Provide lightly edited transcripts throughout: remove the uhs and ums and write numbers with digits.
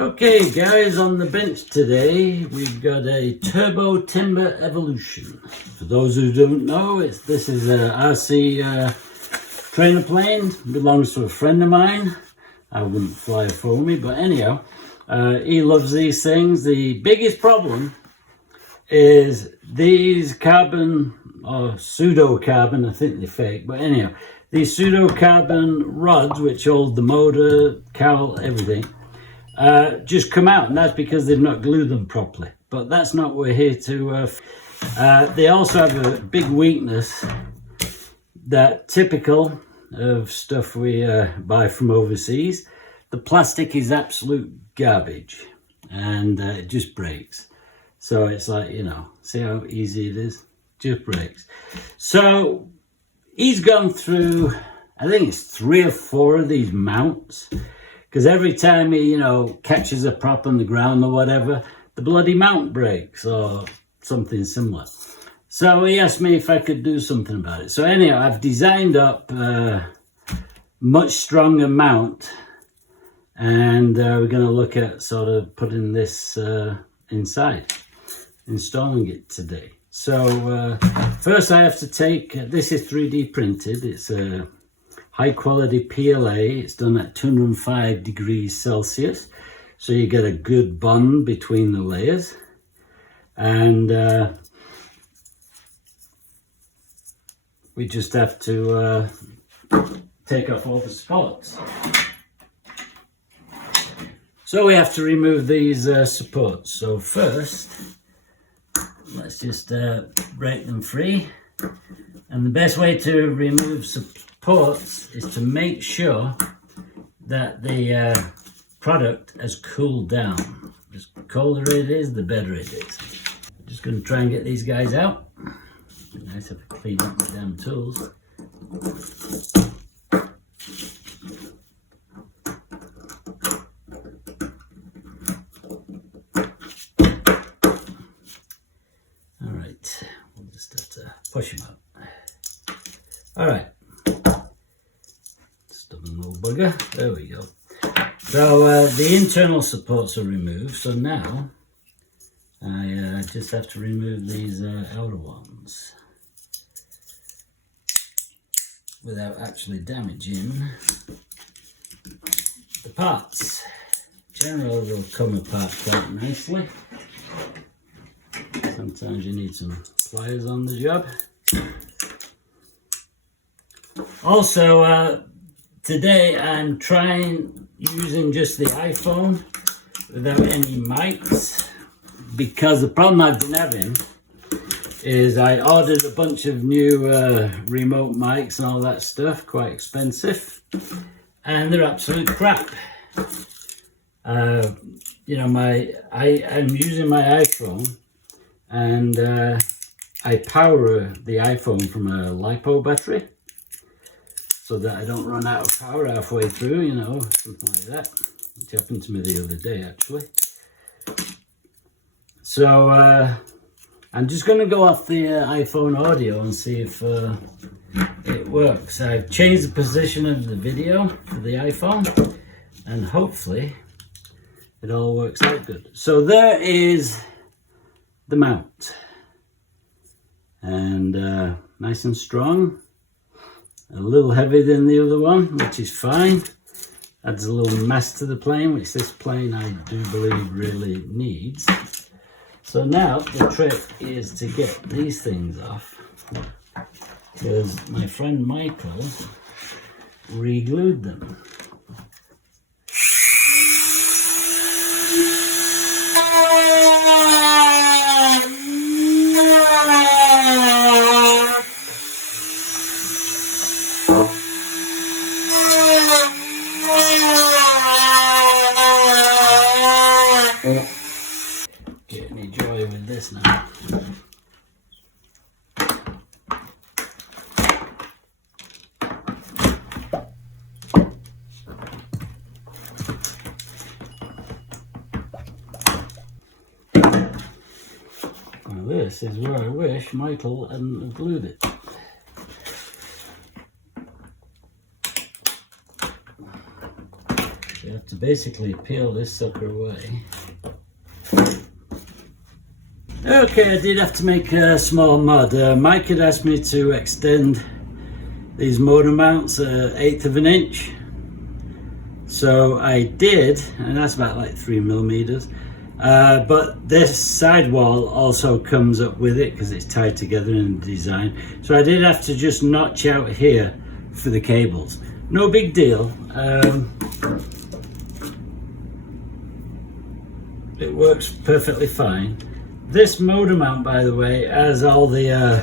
Okay guys, on the bench today we've got a Turbo Timber Evolution. For those who don't know, this is a RC trainer plane, belongs to a friend of mine. I wouldn't fly it for me, but anyhow, he loves these things. The biggest problem is these carbon, or pseudo-carbon, I think they're fake, but anyhow, these pseudo-carbon rods which hold the motor, cowl, everything, just come out, and that's because they've not glued them properly. But that's not what we're here to. They also have a big weakness that typical of stuff we buy from overseas. The plastic is absolute garbage, and it just breaks. So it's like, you know, see how easy it is? Just breaks. So he's gone through, I think it's 3 or 4 of these mounts. Because every time he, you know, catches a prop on the ground or whatever, the bloody mount breaks or something similar. So he asked me if I could do something about it. So anyhow, I've designed up a much stronger mount, and we're going to look at sort of putting this inside, installing it today. So first I have to take, this is 3D printed, it's a high quality PLA. It's done at 205 degrees Celsius, so you get a good bond between the layers. And we just have to take off all the supports. So we have to remove these supports. So first, let's just break them free. And the best way to remove supports is to make sure that the product has cooled down. The colder it is, the better it is. I'm just going to try and get these guys out. Nice if I clean up my damn tools. All right, we'll just have to push them out. All right. Stubborn little bugger. There we go. So the internal supports are removed. So now I just have to remove these outer ones without actually damaging the parts. Generally they'll come apart quite nicely. Sometimes you need some pliers on the job. Also, today I'm trying using just the iPhone without any mics, because the problem I've been having is I ordered a bunch of new remote mics and all that stuff, quite expensive, and they're absolute crap. You know, I'm using my iPhone, and I power the iPhone from a LiPo battery, so that I don't run out of power halfway through, you know, something like that, which happened to me the other day, actually. So I'm just going to go off the iPhone audio and see if it works. I've changed the position of the video for the iPhone, and hopefully it all works out good. So there is the mount, and nice and strong. A little heavier than the other one, which is fine. Adds a little mass to the plane, which this plane I do believe really needs. So now the trick is to get these things off, because my friend Michael re-glued them. Get any joy with this now. Now this is where I wish Michael hadn't glued it. You have to basically peel this sucker away. Okay, I did have to make a small mod. Mike had asked me to extend these motor mounts 1/8 of an inch. So I did, and that's about like 3mm. But this sidewall also comes up with it because it's tied together in the design. So I did have to just notch out here for the cables. No big deal. It works perfectly fine. This motor mount, by the way, has all the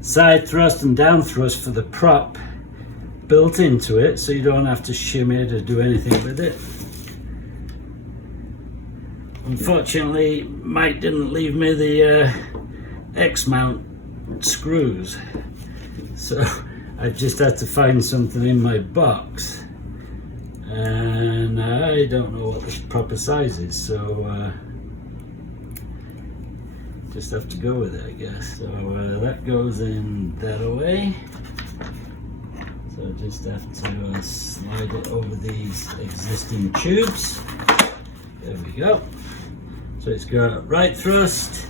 side thrust and down thrust for the prop built into it, so you don't have to shim it or do anything with it. Unfortunately, Mike didn't leave me the X-mount screws, so I just had to find something in my box, and I don't know what the proper size is, so just have to go with it, I guess. So that goes in that way. So just have to slide it over these existing tubes. There we go. So it's got right thrust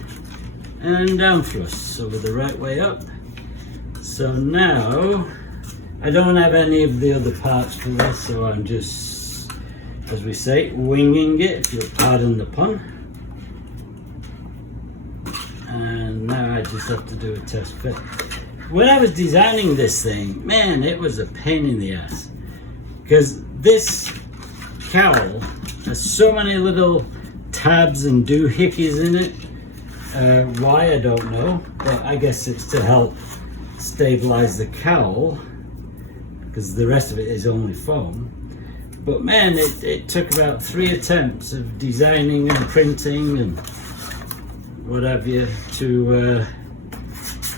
and down thrust, so with the right way up. So now, I don't have any of the other parts for this, so I'm just, as we say, winging it, if you'll pardon the pun. And now I just have to do a test fit. When I was designing this thing, man, it was a pain in the ass. Because this cowl has so many little tabs and doohickeys in it. Why, I don't know. But I guess it's to help stabilize the cowl, because the rest of it is only foam. But man, it took about 3 attempts of designing and printing and what have you to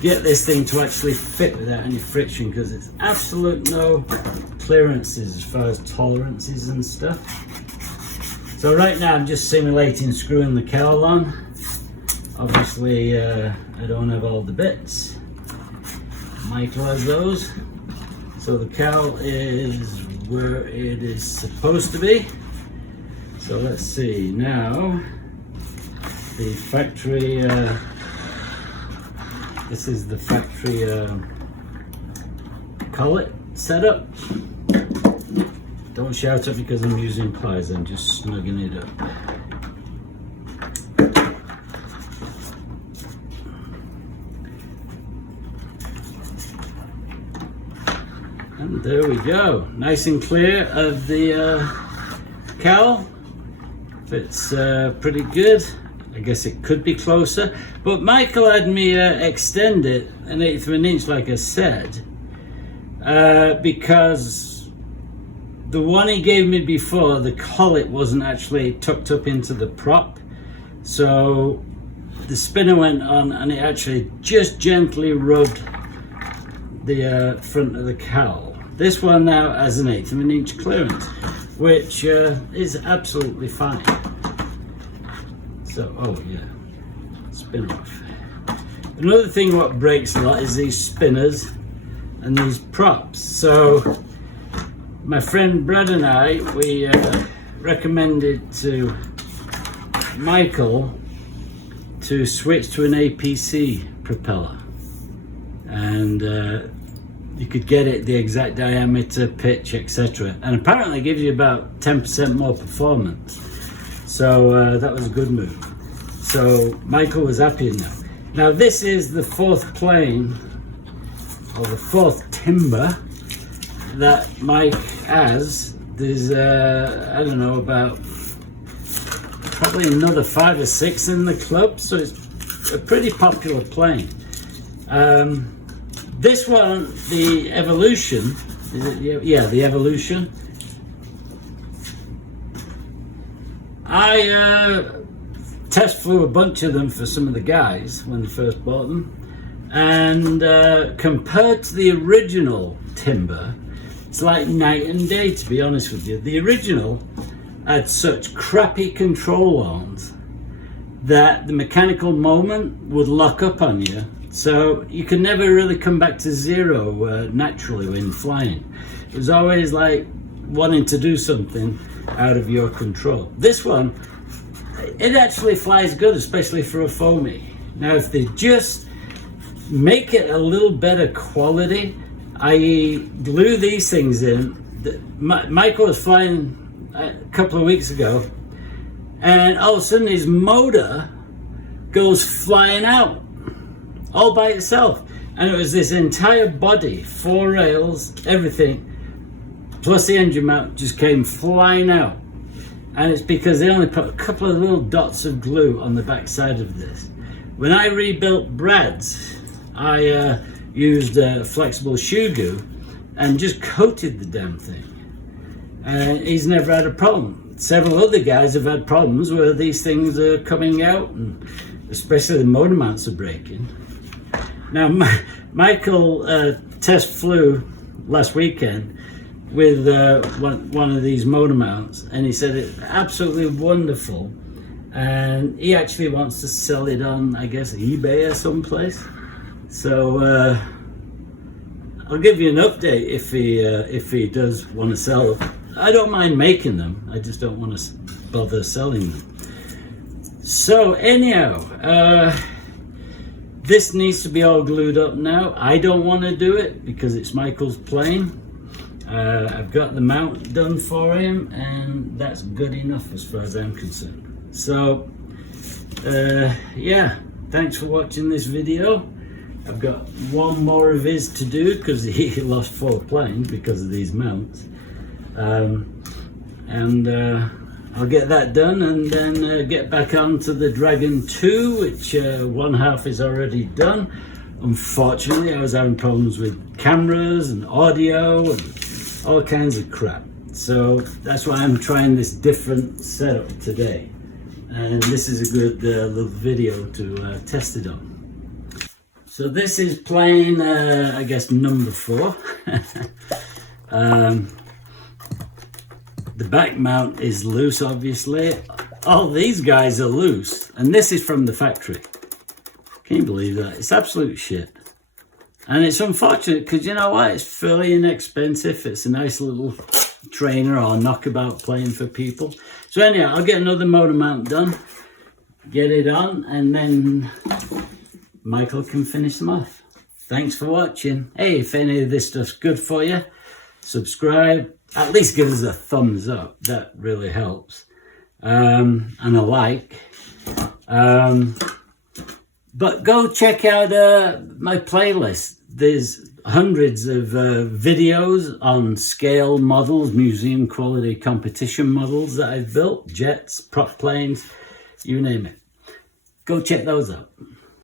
get this thing to actually fit without any friction, because it's absolute no clearances as far as tolerances and stuff. So right now I'm just simulating screwing the cowl on. Obviously I don't have all the bits. Michael has those. So the cowl is where it is supposed to be. So let's see now. The factory, this is the factory collet setup. Don't shout at me because I'm using pliers, I'm just snugging it up. And there we go, nice and clear of the cowl. Fits pretty good. I guess it could be closer, but Michael had me extend it 1/8 of an inch, like I said, because the one he gave me before, the collet wasn't actually tucked up into the prop, so the spinner went on and it actually just gently rubbed the front of the cowl. This one now has 1/8 of an inch clearance, which is absolutely fine. So, oh yeah, spin off. Another thing what breaks a lot is these spinners and these props. So my friend Brad and I, we recommended to Michael to switch to an APC propeller, and you could get it the exact diameter, pitch, etc., and apparently it gives you about 10% more performance. So that was a good move. So Michael was happy now. Now this is the 4th plane, or the 4th timber that Mike has. There's I don't know, about probably another 5 or 6 in the club, so it's a pretty popular plane. This one, the Evolution, is it? Yeah, the Evolution. I test flew a bunch of them for some of the guys when they first bought them, and compared to the original timber, it's like night and day, to be honest with you. The original had such crappy control arms that the mechanical moment would lock up on you, so you could never really come back to zero naturally when flying. It was always like wanting to do something out of your control. This one, it actually flies good, especially for a foamy. Now, if they just make it a little better quality, i.e. glue these things in. Michael was flying a couple of weeks ago, and all of a sudden his motor goes flying out all by itself, and it was this entire body, 4 rails, everything, plus the engine mount just came flying out. And it's because they only put a couple of little dots of glue on the back side of this. When I rebuilt Brad's, I used flexible shoe glue and just coated the damn thing, and he's never had a problem. Several other guys have had problems where these things are coming out, and especially the motor mounts are breaking. Now, Michael test flew last weekend with one of these motor mounts, and he said it's absolutely wonderful, and he actually wants to sell it on, I guess, eBay or someplace. So I'll give you an update if he does want to sell them. I don't mind making them, I just don't want to bother selling them. So anyhow, this needs to be all glued up now. I don't want to do it because it's Michael's plane. I've got the mount done for him, and that's good enough as far as I'm concerned. So yeah, thanks for watching this video. I've got one more of his to do because he lost 4 planes because of these mounts, and I'll get that done, and then get back onto the Dragon 2, which one half is already done. Unfortunately, I was having problems with cameras and audio and all kinds of crap, so that's why I'm trying this different setup today, and this is a good little video to test it on. So this is plane, I guess, number 4. The back mount is loose, obviously. All these guys are loose, and this is from the factory. Can you believe that? It's absolute shit. And it's unfortunate because, you know what, it's fairly inexpensive. It's a nice little trainer or knockabout plane for people. So anyhow, I'll get another motor mount done, get it on, and then Michael can finish them off. Thanks for watching. Hey, if any of this stuff's good for you, subscribe. At least give us a thumbs up. That really helps. And a like. But go check out my playlist. There's hundreds of videos on scale models, museum quality competition models that I've built, jets, prop planes, you name it. Go check those out.